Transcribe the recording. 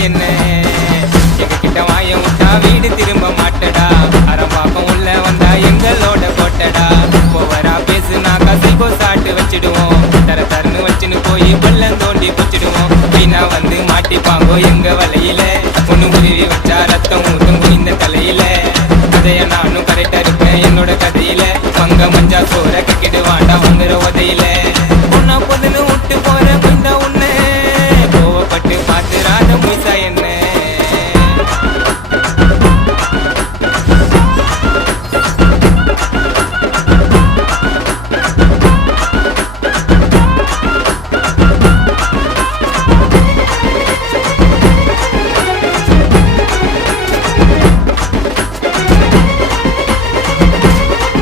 என்ன எங்க கிட்ட வாய விட்டா வீடு திரும்ப மாட்டடா அரம்பாக்கம் உள்ள வந்தா எங்களோட கோட்டடா ஓவரா பேசுனாக்கா சைகோ சாட்டு வச்சிடுவோம் தர தரன்னு வச்சுன்னு போய் பள்ளம் தோண்டி பிடிச்சிடுவோம் வீணா வந்து மாட்டிப்பாங்கோ எங்க வலையில ஒண்ணு உருவி வச்சா ரத்தம் ஊத்தும் இந்த தலையில கதைய நானும் கரெக்டா இருப்பேன் என்னோட கதையில மங்க மஞ்சா சோற கிக்கிடுவாண்டா